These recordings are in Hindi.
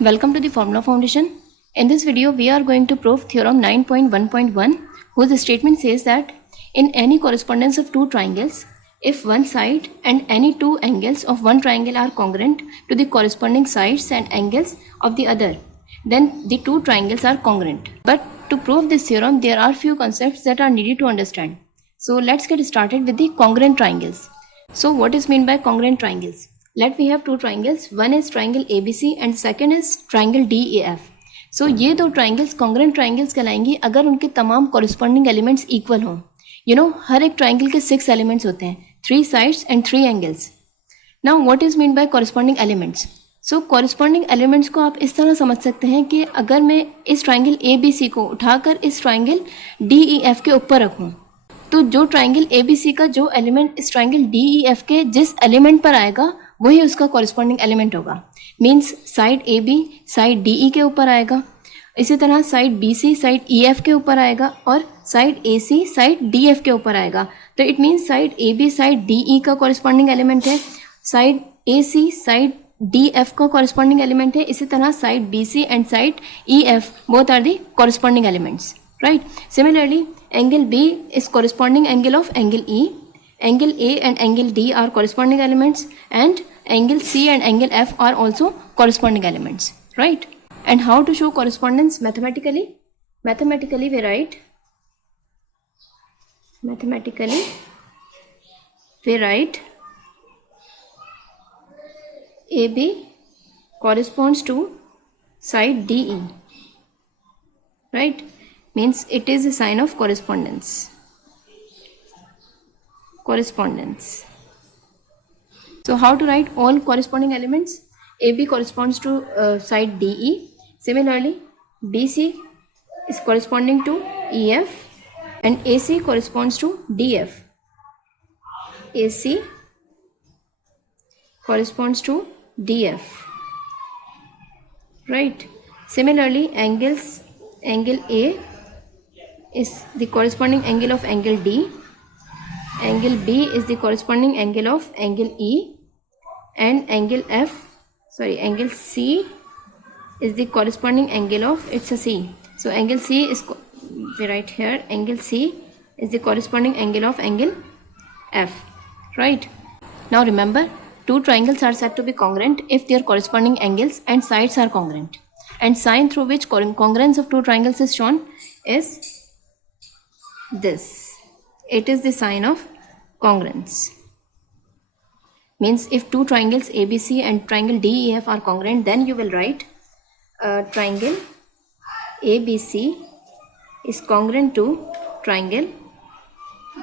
Welcome to the Formula Foundation. In this video, we are going to prove theorem 9.1.1, whose statement says that in any correspondence of two triangles, if one side and any two angles of one triangle are congruent to the corresponding sides and angles of the other, then the two triangles are congruent. But to prove this theorem, there are few concepts that are needed to understand. So let's get started with the congruent triangles. So what is meant by congruent triangles? Let we have two triangles. One is triangle ABC and second is triangle DEF. So ये दो triangles congruent triangles कहलाएंगी अगर उनके तमाम corresponding elements equal हों. You know, हर एक triangle के 6 elements होते हैं, 3 sides and 3 angles. Now what is meant by corresponding elements? So corresponding elements को आप इस तरह समझ सकते हैं कि अगर मैं इस triangle ABC को उठाकर इस triangle DEF के ऊपर रखूं, तो जो ट्राइंगल ABC का जो एलिमेंट इस ट्राइंगल DEF के जिस एलिमेंट पर आएगा वही उसका कॉरेस्पॉन्डिंग एलिमेंट होगा. Means side AB side DE के ऊपर आएगा, इसी तरह साइड BC साइड EF के ऊपर आएगा और साइड AC साइड DF के ऊपर आएगा. तो it means side AB side DE का कॉरेस्पॉन्डिंग एलिमेंट है, साइड AC साइड DF का कॉरेस्पॉन्डिंग एलिमेंट है, इसी तरह side BC and side EF both are the corresponding elements. Right. Similarly, angle B is corresponding angle of angle E. Angle A and angle D are corresponding elements, and angle C and angle F are also corresponding elements. Right. And how to show correspondence mathematically? Mathematically, we write AB corresponds to side DE. Right. Means it is a sign of correspondence. So how to write all corresponding elements? AB corresponds to side DE. Similarly, BC is corresponding to EF and AC corresponds to DF. AC corresponds to DF. Right. Similarly, angle A is the corresponding angle of angle D, angle B is the corresponding angle of angle E, and angle C is the corresponding angle of, it's a C. So angle C is, we write here, angle C is the corresponding angle of angle F. Right. Now remember, two triangles are said to be congruent if their corresponding angles and sides are congruent. And sign through which congruence of two triangles is shown is this. It is the sign of congruence. Means if two triangles ABC and triangle DEF are congruent, then you will write triangle ABC is congruent to triangle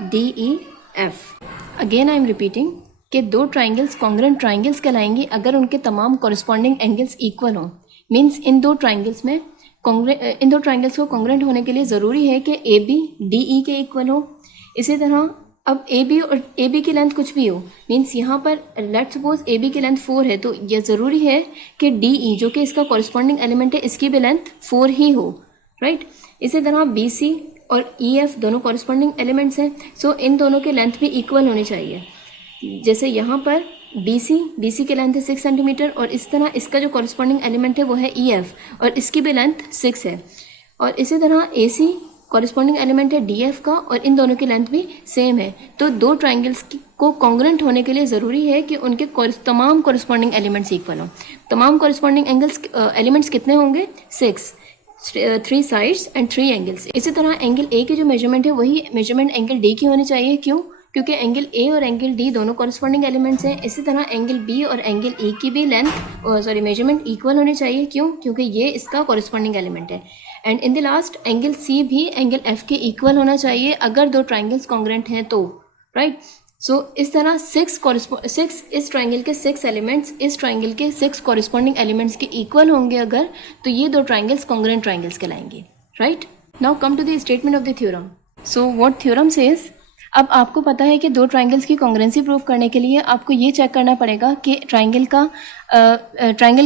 DEF. Again I am repeating कि दो triangles congruent triangles कहलाएंगे अगर उनके तमाम corresponding angles equal हों. मीन्स इन दो ट्राइंगल्स को कॉन्ग्रुएंट होने के लिए ज़रूरी है कि AB DE के इक्वल हो. इसी तरह अब AB और AB की लेंथ कुछ भी हो, मीन्स यहाँ पर लेट्स सपोज AB की लेंथ 4 है, तो यह ज़रूरी है कि DE जो कि इसका कॉरस्पॉन्डिंग एलिमेंट है इसकी भी लेंथ 4 ही हो. राइट. इसी तरह BC और EF दोनों कॉरस्पॉन्डिंग एलिमेंट्स हैं, सो इन दोनों के लेंथ भी इक्वल होने चाहिए. जैसे यहाँ पर BC की लेंथ है 6 सेंटीमीटर और इस तरह इसका जो कॉरस्पॉन्डिंग एलिमेंट है वो है EF और इसकी भी लेंथ 6 है. और इसी तरह AC कॉरस्पॉन्डिंग एलिमेंट है DF का और इन दोनों की लेंथ भी सेम है. तो दो ट्राइंगल्स को कॉन्ग्रुएंट होने के लिए ज़रूरी है कि उनके तमाम कॉरस्पॉन्डिंग एलिमेंट्स इक्वल हों. तमाम कॉरस्पॉन्डिंग एलिमेंट्स कितने होंगे? 6, 3 साइड्स एंड 3 एंगल्स. इसी तरह एंगल A की जो मेजरमेंट है वही मेजरमेंट एंगल D की होनी चाहिए. क्यों? क्योंकि एंगल A और एंगल D दोनों कॉरस्पॉन्डिंग एलिमेंट्स हैं. इसी तरह एंगल B और एंगल E की भी मेजरमेंट इक्वल होनी चाहिए. क्यों? क्योंकि ये इसका कॉरस्पॉन्डिंग एलिमेंट है. And in the last angle C भी एंगल F के इक्वल होना चाहिए अगर दो ट्राइंगल्स कॉन्ग्रुएंट हैं तो. राइट. सो इस तरह 6 इस ट्राइंगल के 6 एलिमेंट्स इस ट्राइंगल के 6 कॉरस्पॉन्डिंग एलिमेंट्स के इक्वल होंगे अगर, तो ये दो ट्राइंगल्स कॉन्ग्रुएंट ट्राइंगल्स कहलाएंगे. Right. Now come to the statement of the theorem. So what theorem says, अब आपको पता है कि दो ट्राइंगल्स की कॉन्ग्रुएंसी प्रूव करने के लिए आपको ये चेक करना पड़ेगा कि ट्राइंगल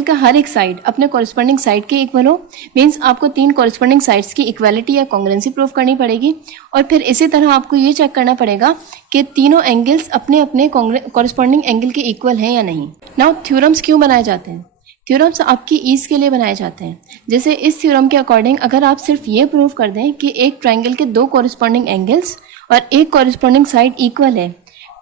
का हर एक साइड अपने कॉरस्पॉन्डिंग साइड के इक्वल हो. मींस आपको 3 कॉरस्पॉन्डिंग साइड्स की इक्वालिटी या कॉन्ग्रुएंसी प्रूव करनी पड़ेगी. और फिर इसी तरह आपको ये चेक करना पड़ेगा कि तीनों एंगल्स अपने अपने कॉरस्पॉन्डिंग एंगल के इक्वल हैं या नहीं. नाउ थ्योरम्स क्यों बनाए जाते हैं? थ्योरम्स आपकी ईज के लिए बनाए जाते हैं। जैसे इस थ्योरम के अकॉर्डिंग अगर आप सिर्फ ये प्रूव कर दें कि एक ट्राइंगल के दो कॉरस्पॉन्डिंग एंगल्स और एक कॉरस्पॉन्डिंग साइड इक्वल है,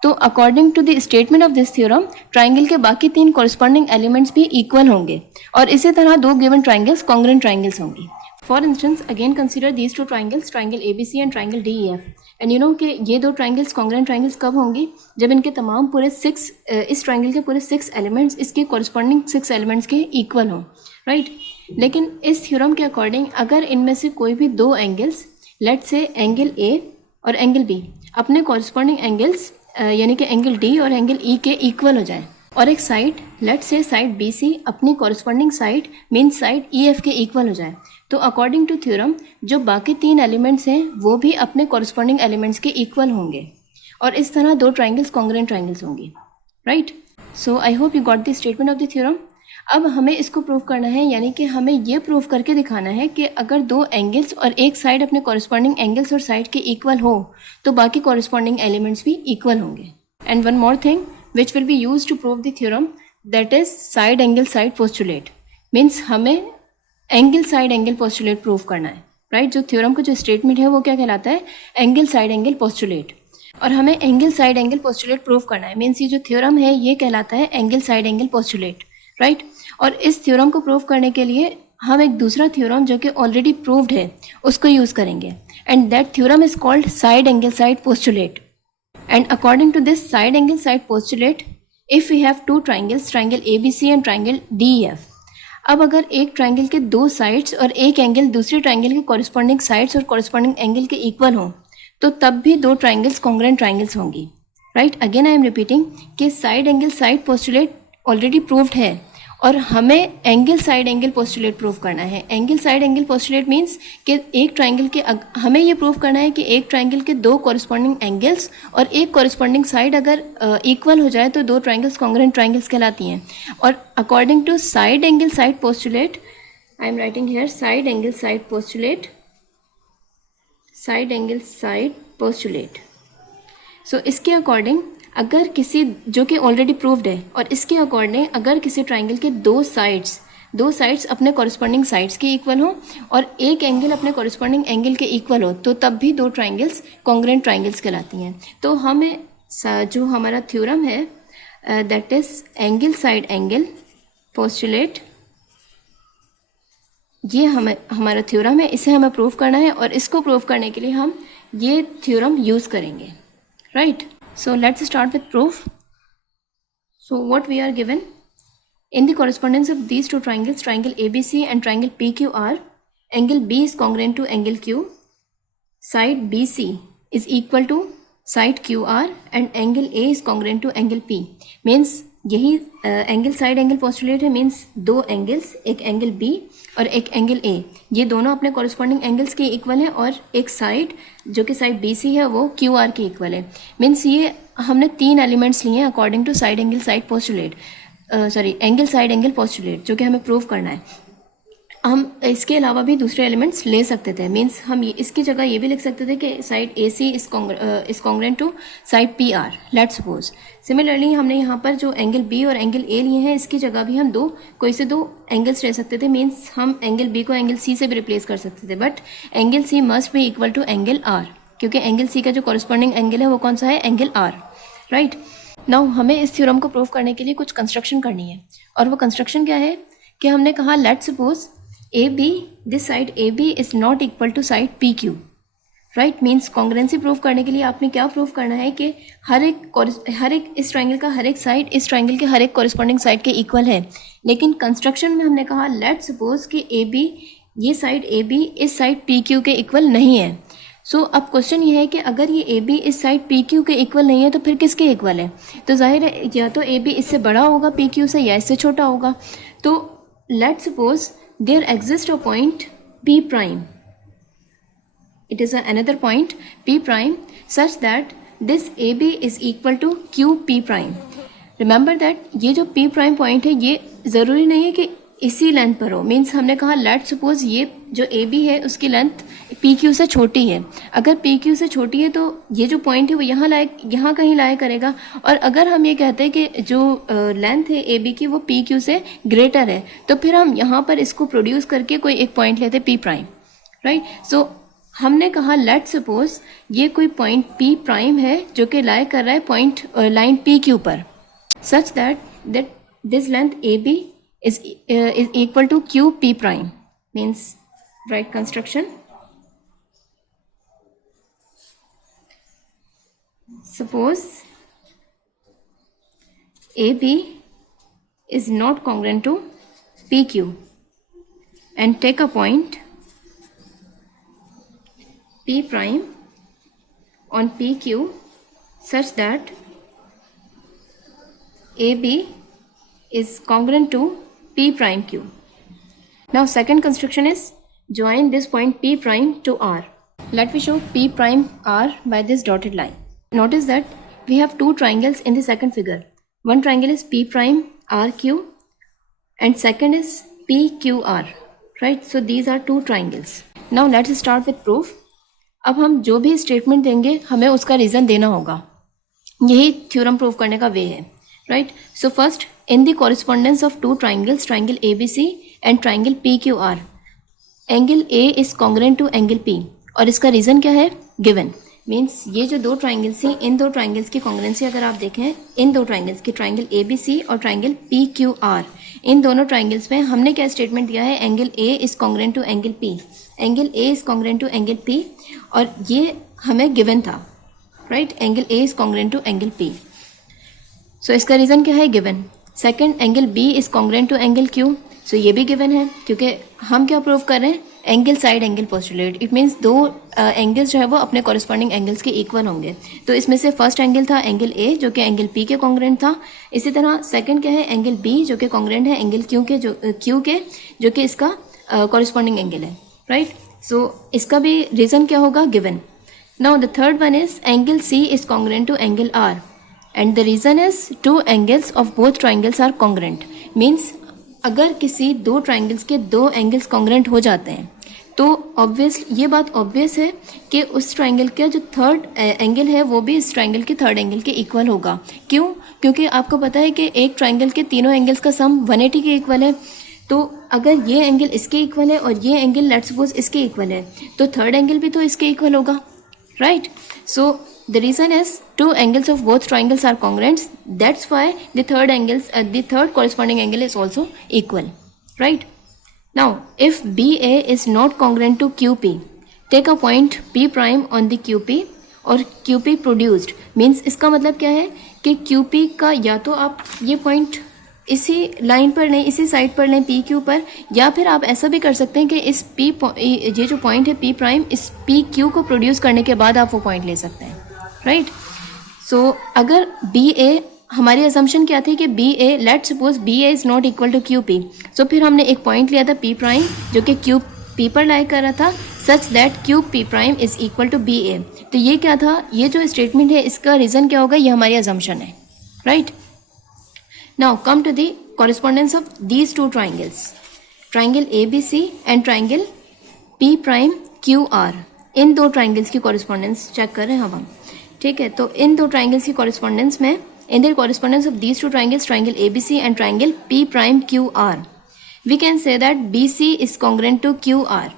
तो according to the statement of this theorem triangle के बाकी तीन कॉरस्पॉन्डिंग एलिमेंट्स भी इक्वल होंगे और इसी तरह दो गिवन ट्राइंगल्स कॉन्ग्रुएंट ट्राइंगल्स होंगी। For instance again consider these two triangles, triangle ABC and triangle DEF, and you know कि ये दो ट्राइंगल्स कॉन्ग्रुएंट ट्राइंगल्स कब होंगी, जब इनके तमाम पूरे इस ट्राइंगल के पूरे 6 एलिमेंट्स इसके कॉरस्पॉन्डिंग 6 एलिमेंट्स के इक्वल हों, राइट। लेकिन इस थ्योरम के अकॉर्डिंग अगर इनमें से कोई भी दो angles, let's say angle A और एंगल B, अपने कॉरस्पॉन्डिंग एंगल्स यानी कि एंगल D और एंगल E के इक्वल हो जाए, और एक side let's say side BC अपनी corresponding side mean side EF के इक्वल हो जाए, तो अकॉर्डिंग टू थ्योरम जो बाकी तीन एलिमेंट्स हैं वो भी अपने कॉरस्पॉन्डिंग एलिमेंट्स के इक्वल होंगे और इस तरह दो ट्राइंगल्स कॉन्ग्रुएंट ट्राइंगल्स होंगी, right. So I hope you got the statement of the theorem. अब हमें इसको प्रूव करना है, यानी कि हमें ये प्रूव करके दिखाना है कि अगर दो एंगल्स और एक साइड अपने कॉरस्पॉन्डिंग एंगल्स और साइड के इक्वल हो तो बाकी कॉरस्पॉन्डिंग एलिमेंट्स भी इक्वल होंगे। And one more thing which will be use to prove the theorem, that is side angle side postulate. Means हमें angle side angle postulate prove करना है, राइट। जो थ्योरम का जो स्टेटमेंट है वो क्या कहलाता है, एंगल साइड एंगल पोस्टुलेट, और हमें angle side angle postulate prove करना है। मीन्स ये जो थ्योरम है ये कहलाता है angle side angle postulate, right. और इस थ्योरम को प्रूव करने के लिए हम एक दूसरा थ्योरम जो कि ऑलरेडी प्रूव्ड है उसको यूज करेंगे, and that theorem is called side angle side postulate. And according to this side angle side postulate, if we have two triangles, triangle ABC and triangle DEF, अब अगर एक ट्राइंगल के दो साइड्स और एक एंगल दूसरे ट्राइंगल के कॉरस्पॉन्डिंग साइड्स और कॉरस्पॉन्डिंग एंगल के इक्वल हों तो तब भी दो ट्राइंगल्स कॉन्ग्रुएंट ट्राइंगल्स होंगी, right. Again I am repeating कि side angle side postulate already proved है और हमें angle side angle postulate prove करना है। Angle side angle postulate means कि एक ट्राइंगल के हमें ये प्रूव करना है कि एक ट्राइंगल के दो कॉरस्पॉन्डिंग एंगल्स और एक कॉरस्पॉन्डिंग साइड अगर इक्वल हो जाए तो दो ट्राइंगल्स कॉन्ग्रुएंट ट्राइंगल्स कहलाती हैं। और according to side angle side postulate, I am writing here side angle side postulate, side angle side postulate. So इसके अकॉर्डिंग अगर किसी, जो कि ऑलरेडी प्रूव्ड है, और इसके अकॉर्डिंग अगर किसी ट्राइंगल के दो साइड्स अपने कॉरस्पॉन्डिंग साइड्स के इक्वल हो और एक एंगल अपने कॉरस्पॉन्डिंग एंगल के इक्वल हो तो तब भी दो ट्राइंगल्स कॉन्ग्रुएंट ट्राइंगल्स कहलाती हैं। तो हमें जो हमारा थ्योरम है that is angle side angle postulate, ये हमारा थ्योरम है, इसे हमें प्रूव करना है और इसको प्रूव करने के लिए हम ये थ्योरम यूज़ करेंगे, right. So let's start with proof. So what we are given in the correspondence of these two triangles, triangle ABC and triangle PQR, angle B is congruent to angle Q, side BC is equal to side QR and angle A is congruent to angle P. Means यही एंगल साइड एंगल पोस्टुलेट है। मीन्स दो एंगल्स, एक एंगल B और एक एंगल A, ये दोनों अपने कॉरस्पॉन्डिंग एंगल्स के इक्वल है और एक साइड जो कि साइड BC है वो QR के इक्वल है। मीन्स ये हमने तीन एलिमेंट्स लिए हैं according to side angle side postulate, angle side angle postulate, जो कि हमें प्रूव करना है। हम इसके अलावा भी दूसरे एलिमेंट्स ले सकते थे। मीन्स हम इसकी जगह ये भी लिख सकते थे कि side AC is congruent to side PR, let's suppose. Similarly हमने यहाँ पर जो एंगल B और एंगल A लिए हैं इसकी जगह भी हम कोई से दो एंगल्स ले सकते थे। मीन्स हम एंगल B को एंगल C से भी रिप्लेस कर सकते थे, but angle C must be equal to angle R, क्योंकि एंगल C का जो कॉरस्पॉन्डिंग एंगल है वो कौन सा है, एंगल R, राइट। नाउ हमें इस थ्योरम को प्रूव करने के लिए कुछ कंस्ट्रक्शन करनी है, और वो कंस्ट्रक्शन क्या है कि हमने कहा let's suppose AB, this side AB is not equal to side PQ, right. Means congruency prove करने के लिए आपने क्या प्रूव करना है कि हर एक इस ट्राइंगल का हर एक साइड इस ट्राइंगल के हर एक कॉरस्पॉन्डिंग साइड के इक्वल है। लेकिन कंस्ट्रक्शन में हमने कहा लेट्स सपोज कि AB, ये साइड AB इस साइड PQ के इक्वल नहीं है। सो अब क्वेश्चन ये है कि अगर ये AB इस साइड PQ के इक्वल नहीं है तो फिर किसके इक्वल है? तो जाहिर है या तो AB इससे बड़ा होगा PQ से या इससे छोटा होगा। तो let's suppose there exists a point P prime, it is another point P prime such that this AB is equal to QP prime. Remember that ये जो P prime point है ये ज़रूरी नहीं है कि इसी लेंथ पर हो। मीन्स हमने कहा लेट सपोज ये जो AB है उसकी लेंथ पी क्यू से छोटी है। अगर पी क्यू से छोटी है तो ये जो पॉइंट है वो यहाँ कहीं लाया करेगा। और अगर हम ये कहते हैं कि जो लेंथ है ए बी की वो पी क्यू से ग्रेटर है, तो फिर हम यहाँ पर इसको प्रोड्यूस करके कोई एक पॉइंट लेते पी प्राइम, राइट। सो हमने कहा लेट सपोज ये कोई पॉइंट पी प्राइम है जो कि लाया कर रहा है पॉइंट लाइन पी क्यू पर, such that this length A B is equal to q p prime, means write construction. Suppose AB is not congruent to PQ and take a point P prime on PQ such that AB is congruent to P prime Q. Now second construction is join this point P prime to R. Let me show P prime R by this dotted line. Notice that we have two triangles in the second figure. One triangle is P prime RQ and second is PQR, right? So these are two triangles. Now let's start with proof. अब हम जो भी स्टेटमेंट देंगे हमें उसका रीज़न देना होगा, यही थ्योरम प्रूव करने का वे है, right? So first, in the correspondence of two triangles, triangle ABC and triangle PQR, angle A is congruent to angle P. और इसका रीज़न क्या है? Given. मीन्स ये जो दो ट्राइंगल्स थी, इन दो ट्राइंगल्स की कॉन्ग्रुएंसी अगर आप देखें, इन दो ट्राइंगल्स की, ट्राइंगल ABC और ट्राइंगल PQR, इन दोनों ट्राइंगल्स में हमने क्या स्टेटमेंट दिया है? Angle A is congruent to angle P, angle A is congruent to angle P, और ये हमें गिवन था, right? Angle A is congruent to angle P. So इसका रीज़न क्या है? Given. Second, angle B is congruent to angle Q. So ये भी गिवन है, क्योंकि हम क्या प्रूव कर रहे हैं? Angle side angle postulate. It means दो एंगल्स जो है वो अपने कॉरस्पॉन्डिंग एंगल्स के इक्वल होंगे. तो इसमें से फर्स्ट एंगल था एंगल A जो कि एंगल P के कॉन्ग्रुएंट था. इसी तरह सेकंड क्या है? एंगल B जो कि कॉन्ग्रुएंट है एंगल Q के जो कि इसका कॉरस्पॉन्डिंग एंगल है, राइट? सो इसका भी रीज़न क्या होगा? Given. Now the third one is angle C is congruent to angle R and the reason is two angles of both triangles are congruent. means अगर किसी दो ट्राइंगल्स के दो एंगल्स कॉन्ग्रुएंट हो जाते हैं तो ये बात ऑब्वियस है कि उस ट्राइंगल का जो थर्ड एंगल है वो भी इस ट्राइंगल के थर्ड एंगल के इक्वल होगा. क्यों? क्योंकि आपको पता है कि एक ट्राइंगल के तीनों एंगल्स का सम 180 के इक्वल है. तो अगर ये एंगल इसके इक्वल है और ये एंगल लेट्स सपोज इसके इक्वल है, तो थर्ड एंगल भी तो इसके इक्वल होगा, right? So the reason is two angles of both triangles are congruent. That's why the third corresponding angle is also equal, right? Now if BA is not congruent to QP, take a point P prime on the QP और QP produced. means इसका मतलब क्या है कि QP का या तो आप ये पॉइंट इसी लाइन पर लें, इसी साइड पर लें PQ पर, या फिर आप ऐसा भी कर सकते हैं कि इस ये जो पॉइंट है P प्राइम, इस PQ को प्रोड्यूस करने के बाद आप वो पॉइंट ले सकते हैं, राइट? सो अगर BA, हमारी असम्पशन क्या थी कि BA, let suppose BA is not equal to QP. So फिर हमने एक पॉइंट लिया था P प्राइम जो कि QP पर लाई कर रहा था, such that QP prime is equal to BA. तो ये क्या था? ये जो स्टेटमेंट है इसका रीज़न क्या होगा? ये हमारी असम्पशन है, right? Now come to the correspondence of these two triangles, triangle ABC and triangle P prime QR. इन दो ट्राइंगल्स की कॉरेस्पॉन्डेंस चेक कर रहे हैं हम, ठीक है? तो इन दो ट्राइंगल्स की कॉरेस्पॉन्डेंस में, in the correspondence of these two triangles, triangle ABC and triangle P prime QR, we can say that BC is congruent to QR.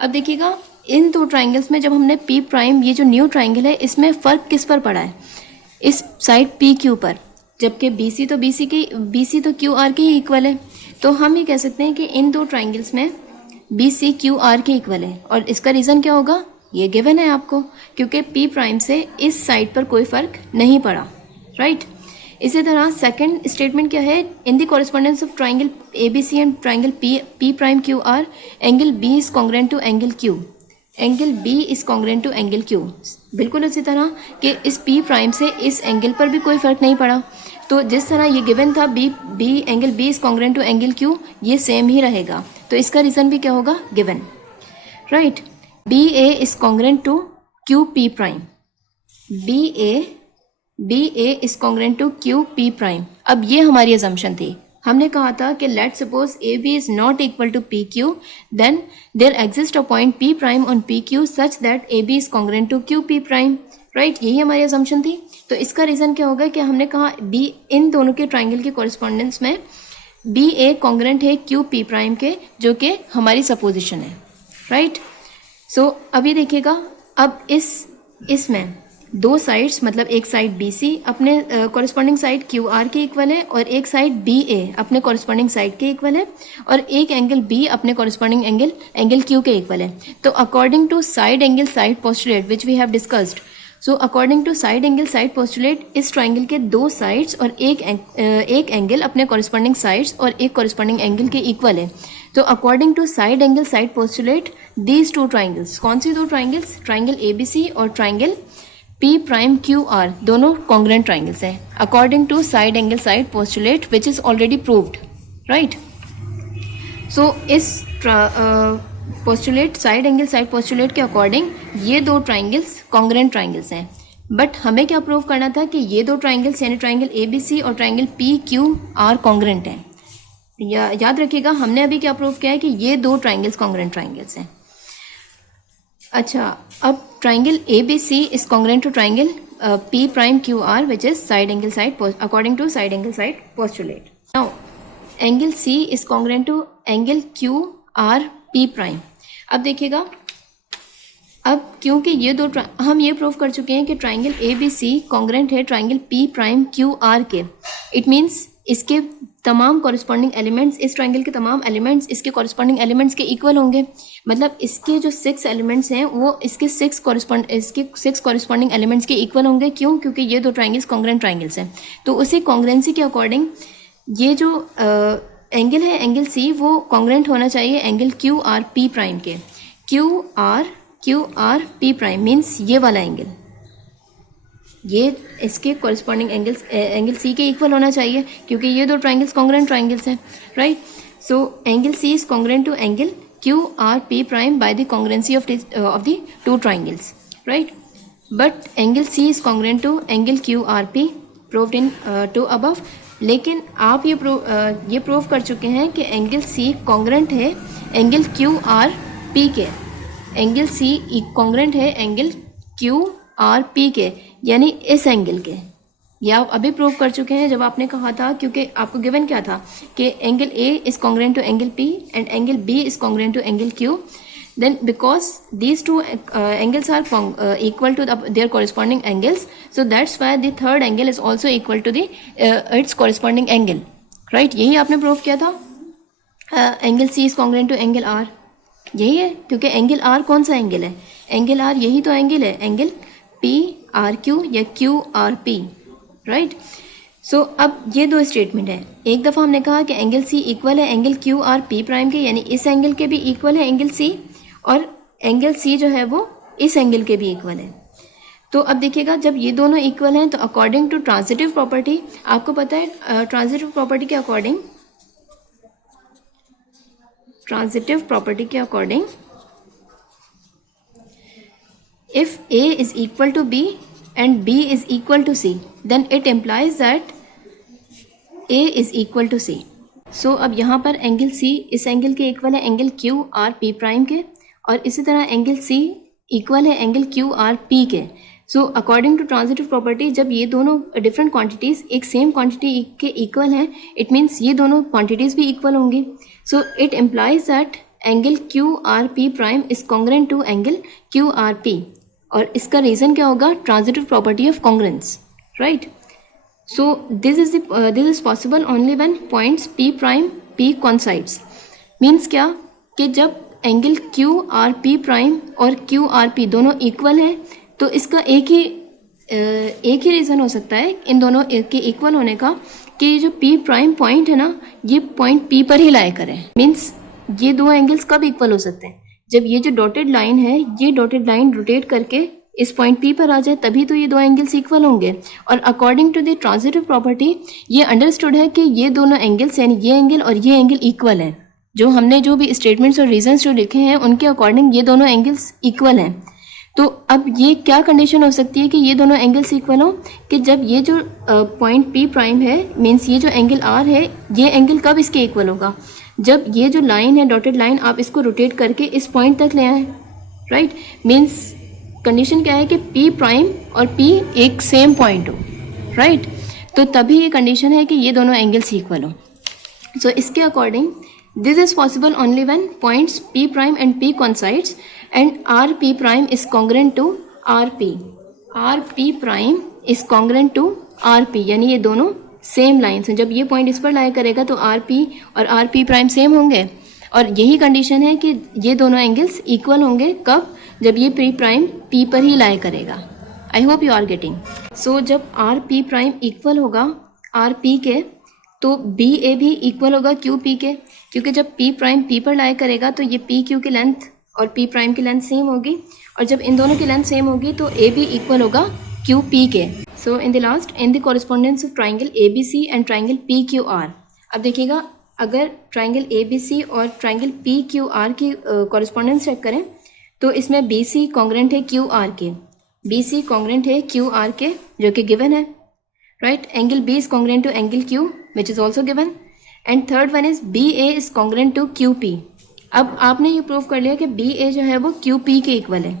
अब देखिएगा इन दो ट्राइंगल्स में जब हमने P प्राइम, ये जो न्यू ट्राइंगल है, इसमें फ़र्क किस पर पड़ा है? इस साइड PQ पर, जबकि BC तो QR के ही इक्वल है. तो हम ये कह सकते हैं कि इन दो ट्राइंगल्स में BC QR के इक्वल है. और इसका रीज़न क्या होगा? ये गिवन है आपको, क्योंकि P प्राइम से इस साइड पर कोई फर्क नहीं पड़ा, राइट? इसी तरह सेकंड स्टेटमेंट क्या है? In the correspondence of triangle ABC and triangle P prime QR, angle B is congruent to angle Q, angle B is congruent to angle Q. बिल्कुल इसी तरह कि इस P प्राइम से इस एंगल पर भी कोई फर्क नहीं पड़ा. तो जिस तरह ये गिवन था angle B is congruent to angle Q, ये सेम ही रहेगा. तो इसका रीज़न भी क्या होगा? Given, right? BA is congruent to QP prime. BA is congruent to QP prime. अब ये हमारी assumption थी. हमने कहा था कि let suppose A B is not equal to P Q, then there exist a point P prime on P Q such that A B is congruent to Q P prime, right, यही हमारी असम्पशन थी। तो इसका रीज़न क्या होगा कि हमने कहा बी, इन दोनों के ट्राइंगल के कॉरेस्पॉन्डेंस में बी ए कॉन्ग्रेंट है क्यू पी प्राइम के, जो कि हमारी सपोजिशन है, राइट। सो अभी देखिएगा, अब इसमें दो साइड्स, मतलब एक साइड बी सी अपने कॉरेस्पॉन्डिंग साइड क्यू आर के इक्वल है, और एक साइड बी ए अपने कॉरेस्पॉन्डिंग साइड के इक्वल है, और एक एंगल बी अपने कॉरेस्पॉन्डिंग एंगल क्यू के इक्वल है। तो according to side angle side postulate which we have discussed, so according to side angle side postulate, इस ट्राइंगल के दो साइड्स और एक एंगल अपने कॉरेस्पॉन्डिंग साइड्स और एक कॉरेस्पॉन्डिंग एंगल के इक्वल है। तो according to side angle side postulate, these two triangles, कौन सी दो triangles, triangle A B C और triangle P prime Q R, दोनों कॉन्ग्रेंट ट्राइंगल्स हैं according to side angle side postulate which is already proved, right. So इस postulate, side angle side postulate के अकॉर्डिंग ये दो ट्राइंगल्स कॉन्ग्रेंट ट्राइंगल्स हैं। बट हमें क्या प्रूव करना था कि ये दो ट्राइंगल्स यानी ट्राइंगल ए बी सी और triangle P Q are congruent हैं। याद रखिएगा, हमने अभी क्या प्रूव किया है कि ये दो ट्राइंगल्स कॉन्ग्रेंट ट्राइंगल्स हैं। अच्छा, अब triangle A B C is congruent to triangle P prime Q R which is side angle side according to side angle side postulate. Now angle C is congruent to angle Q R P prime. अब देखिएगा, अब क्योंकि ये दो हम ये प्रूव कर चुके हैं कि triangle A B C congruent है triangle P prime Q R के, इट मीन्स इसके तमाम कॉरेस्पॉन्डिंग एलिमेंट्स, इस ट्राइंगल के तमाम एलिमेंट्स इसके कॉरेस्पॉन्डिंग एलिमेंट्स के इक्वल होंगे। मतलब इसके जो 6 एलिमेंट्स हैं वो इसके 6 कॉरेस्पॉन्डिंग एलिमेंट्स के इक्वल होंगे। क्यों? क्योंकि ये दो ट्राइंगल्स कॉन्ग्रेंट ट्राइंगल्स हैं। तो उसी कॉन्ग्रेंसी के अकॉर्डिंग ये जो एंगल है एंगल सी, वो कॉन्ग्रेंट होना चाहिए angle Q R P prime के। Q R P prime means ये वाला एंगल, ये इसके कॉरेस्पॉन्डिंग एंगल सी के इक्वल होना चाहिए, क्योंकि ये दो ट्राइंगल्स कॉन्ग्रेंट ट्राइंगल्स हैं, right. So angle C is congruent to angle Q R P prime by the congruency of the two triangles, right. But angle C is congruent to angle Q R P, proved in two above. लेकिन आप ये प्रूव कर चुके हैं कि एंगल सी कॉन्ग्रेंट है एंगल क्यू आर पी के, एंगल सी कॉन्ग्रेंट है एंगल क्यू आर पी के, यानी इस एंगल के। ये आप अभी प्रूव कर चुके हैं जब आपने कहा था, क्योंकि आपको गिवन क्या था कि angle A is congruent to angle P and angle B is congruent to angle Q, then because these two angles are equal to their corresponding angles, so that's why the third angle is also equal to the its corresponding angle, right। यही आपने प्रूव किया था। Angle C is congruent to angle R, यही है, क्योंकि एंगल आर कौन सा एंगल है, एंगल आर यही तो एंगल है, एंगल पी आर क्यू या क्यू आर पी, राइट। सो अब ये दो स्टेटमेंट है। एक दफ़ा हमने कहा कि एंगल सी इक्वल है angle Q R P prime के, यानी इस एंगल के भी इक्वल है एंगल सी, और एंगल सी जो है वो इस एंगल के भी इक्वल है। तो अब देखिएगा, जब ये दोनों इक्वल हैं तो अकॉर्डिंग टू ट्रांजिटिव प्रॉपर्टी, आपको पता है ट्रांजिटिव प्रॉपर्टी के according, if A is equal to B and B is equal to C, then it implies that A is equal to C. So अब यहाँ पर एंगल C इस एंगल के इक्वल है angle Q R P prime के, और इसी तरह एंगल C इक्वल है एंगल Q R P के। So according to transitive property, जब ये दोनों डिफरेंट क्वांटिटीज़ एक सेम क्वांटिटी के इक्वल हैं, इट मीन्स ये दोनों क्वांटिटीज़ भी इक्वल होंगी। So it implies that angle Q R P prime is congruent to angle Q R P, और इसका रीज़न क्या होगा, transitive property of congruence, right. So this is possible only when points P prime P coincides. Means क्या कि जब angle Q R P prime और Q R P दोनों इक्वल हैं, तो इसका एक ही रीज़न हो सकता है इन दोनों के इक्वल होने का, कि जो P प्राइम पॉइंट है ना, ये पॉइंट P पर ही लाई करें। मीन्स ये दो एंगल्स कब इक्वल हो सकते हैं, जब ये जो डॉटेड लाइन है, ये डॉटेड लाइन रोटेट करके इस पॉइंट P पर आ जाए, तभी तो ये दो एंगल्स इक्वल होंगे। और according to the transitive property ये अंडरस्टूड है कि ये दोनों एंगल्स यानी ये एंगल और ये एंगल इक्वल हैं। जो हमने जो भी स्टेटमेंट्स और रीजंस जो लिखे हैं उनके अकॉर्डिंग ये दोनों एंगल्स इक्वल हैं। तो अब ये क्या कंडीशन हो सकती है कि ये दोनों एंगल्स इक्वल हो, कि जब ये जो पॉइंट पी प्राइम है, मीन्स ये जो एंगल आर है, ये एंगल कब इसके इक्वल होगा, जब ये जो लाइन है डॉटेड लाइन आप इसको रोटेट करके इस पॉइंट तक ले आए, राइट। मीन्स कंडीशन क्या है कि पी प्राइम और पी एक सेम पॉइंट हो, राइट। तो तभी ये कंडीशन है कि ये दोनों एंगल्स इक्वल हो। सो इसके according this is possible only when points P prime and P coincides and R P prime is congruent to R P, R P prime is congruent to R P, यानी ये दोनों सेम लाइन्स हैं। जब ये पॉइंट इस पर लाई करेगा तो आर पी और आर पी प्राइम सेम होंगे, और यही कंडीशन है कि ये दोनों एंगल्स इक्वल होंगे कब, जब ये पी प्राइम पी पर ही लाई करेगा। I hope you are getting. So जब आर पी प्राइम इक्वल होगा आर पी के, तो बी ए भी इक्वल होगा क्यू पी के, क्योंकि जब पी प्राइम पी पर लाई करेगा तो ये पी क्यू की लेंथ और पी प्राइम की लेंथ सेम होगी, और जब इन दोनों की लेंथ सेम होगी तो ए भी इक्वल होगा क्यू पी के। So in the last, in the correspondence of triangle A B C and triangle P Q R. अब देखिएगा, अगर ट्राइंगल ए बी सी और ट्राइंगल पी क्यू आर की कॉरेस्पॉन्डेंस चेक करें तो इसमें बी सी कॉन्ग्रेंट है क्यू आर के, बी सी कॉन्ग्रेंट है क्यू आर के जो कि गिवन है, right. Angle B is congruent to angle Q which is also given, and third one is B A is congruent to Q P. अब आपने ये प्रूव कर लिया कि बी ए जो है वो क्यू पी के इक्वल है।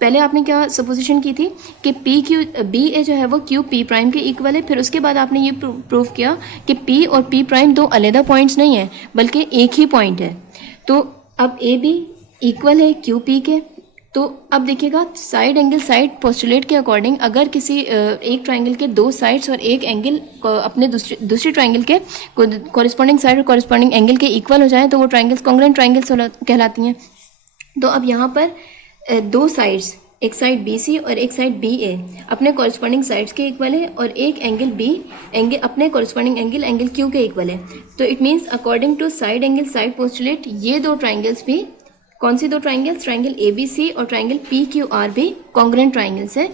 पहले आपने क्या सपोजिशन की थी कि बी ए जो है वो क्यू पी प्राइम के इक्वल है, फिर उसके बाद आपने ये प्रूव किया कि पी और पी प्राइम दो अलग पॉइंट्स नहीं है बल्कि एक ही पॉइंट है। तो अब ए बी इक्वल है क्यू पी के। तो अब देखिएगा, साइड एंगल साइड पोस्टुलेट के अकॉर्डिंग अगर किसी एक ट्राइंगल के दो साइड्स और एक एंगल अपने दूसरे ट्राइंगल के कॉरेस्पॉन्डिंग साइड और कॉरेस्पॉन्डिंग एंगल के इक्वल हो जाए तो वो ट्राइंगल्स कॉन्ग्रुएंट ट्राइंगल्स कहलाती हैं। तो अब यहाँ पर दो साइड्स, एक साइड बी सी और एक साइड बी ए अपने कॉरेस्पॉन्डिंग साइड्स के इक्वल है, और एक एंगल बी एंगल अपने कॉरेस्पॉन्डिंग एंगल क्यू के इक्वल है। तो it means according to side angle side postulate ये दो ट्राइंगल्स भी, कौन सी दो triangles, triangle A B C और ट्राइंगल पी क्यू आर भी कॉन्ग्रुएंट ट्राइंगल्स है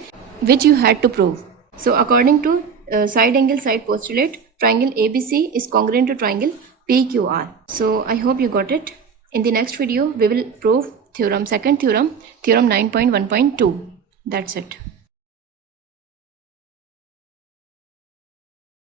which you had to prove. So according to side angle side postulate triangle A B C is congruent to triangle PQR. So I hope you got it. In the next video we will prove theorem, second theorem, theorem 9.1.2. That's it.